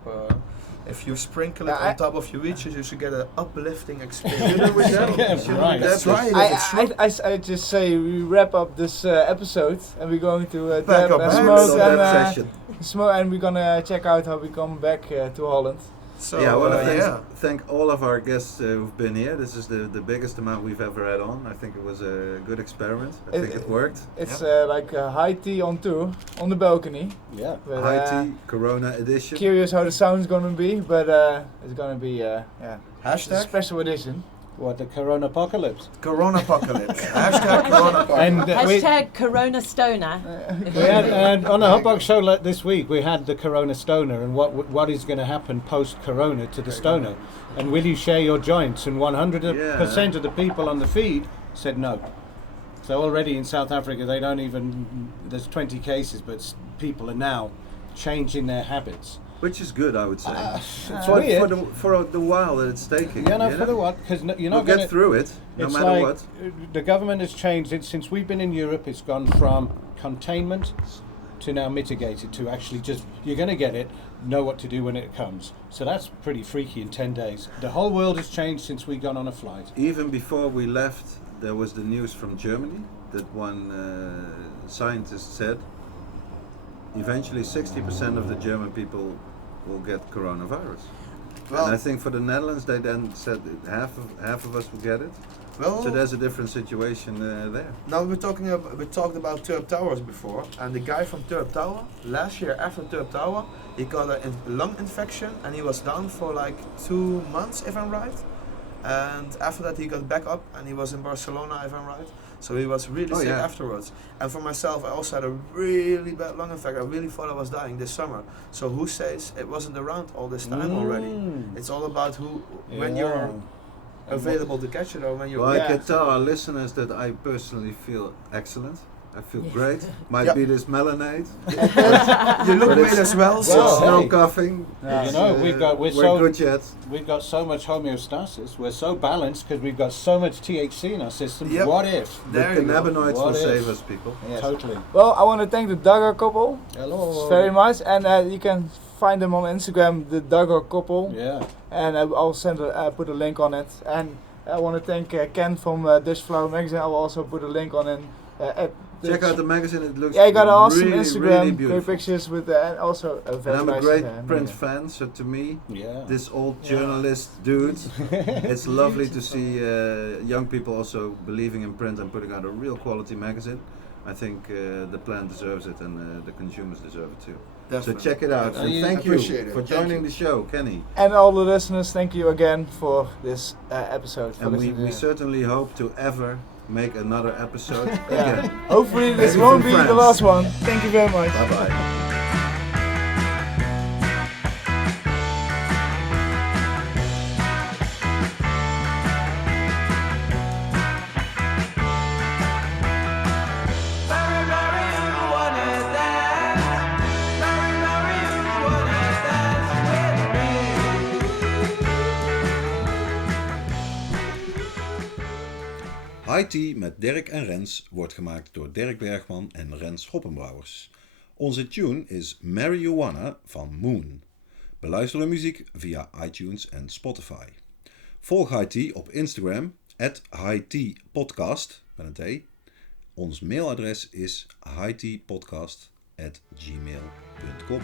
If you sprinkle it Yeah, on top of your reaches, you should get an uplifting You experience. know, with that, Yeah, you know, right. that's Try it if it's true. I just say we wrap up this episode and we're going to Back dab up and back. smoke little dab and session. smoke, and we're gonna check out how we come back to Holland. So Yeah, I want to yeah. thank all of our guests who've been here. This is the biggest amount we've ever had on. I think it was a good experiment. I think it worked. It's like high tea on tour on the balcony. Yeah. But, High tea, Corona edition. Curious how the sound's gonna be, but it's gonna be it's a Hashtag special edition. What, the Corona apocalypse? Corona apocalypse. Hashtag Corona apocalypse. And Hashtag Corona Stoner. we had on the Hotbox show this week, we had the Corona Stoner and what is going to happen post-Corona to the Stoner. And will you share your joints? And 100% of the people on the feed said no. So already in South Africa, they don't even, there's 20 cases, but people are now changing their habits. Which is good, I would say. It's for, weird. for the while that it's taking. Yeah, no, you for know? the what? Because you're We'll not going get to. through it, no It's matter like what. the government has changed it since we've been in Europe. It's gone from containment to now mitigated to actually just you're going to get it, know what to do when it comes. So that's pretty freaky in 10 days. The whole world has changed since we've gone on a flight. Even before we left, there was the news from Germany that one scientist said eventually 60% of the German people will get coronavirus. Well- and I think for the Netherlands, they then said that half of us will get it. Well, So there's a different situation there. now we talked about Turp Towers before, and the guy from Turp Tower last year after Turp Tower, he got a lung infection and he was down for like 2 months, if I'm right. And after that, he got back up and he was in Barcelona, if I'm right. So he was really sick yeah. afterwards. And for myself, I also had a really bad lung infection. I really thought I was dying this summer. So who says it wasn't around all this time already? It's all about when you're available to catch it or when you're. Well, Yeah. I can tell our listeners that I personally feel excellent. I feel great. Might Yeah. be this melanate. You look But great it's- as well. So Well, no hey. coughing. You know, we're so so good yet. we've got so much homeostasis. We're so balanced because we've got so much THC in our system. Yep. What if? The there you go. cannabinoids What will if? save us, people. Yes. Totally. Well, I want to thank the Dagga couple Hello. very much, and you can find them on Instagram, the Dagga couple, Yeah. and I'll put a link on it. And I want to thank Ken from DutchFlowersMagazine. I will also put a link on it. At Check out the magazine. It looks Yeah, you got an awesome really, Instagram, really great beautiful. pictures with and also a And very I'm a nice great magazine. print fan, so to me, Yeah. this old Yeah. journalist dude, it's lovely to see young people also believing in print and putting out a real quality magazine. I think the plant deserves it and the consumers deserve it too. Definitely. So check it out. Definitely. And thank you Appreciate it. for Thank joining you. the show, Kenny. And all the listeners, thank you again for this episode. For And we listening. certainly hope to ever make another episode Yeah. again. Hopefully this Maybe won't from be the France. last one. Thank you very much. Bye bye. High Tea met Dirk en Rens wordt gemaakt door Dirk Bergman en Rens Hoppenbrouwers. Onze tune is Marijuana van Moon. Beluister de muziek via iTunes en Spotify. Volg High Tea op Instagram @HighTeaPotcast met een T. Ons mailadres is HighTeaPotcast@gmail.com.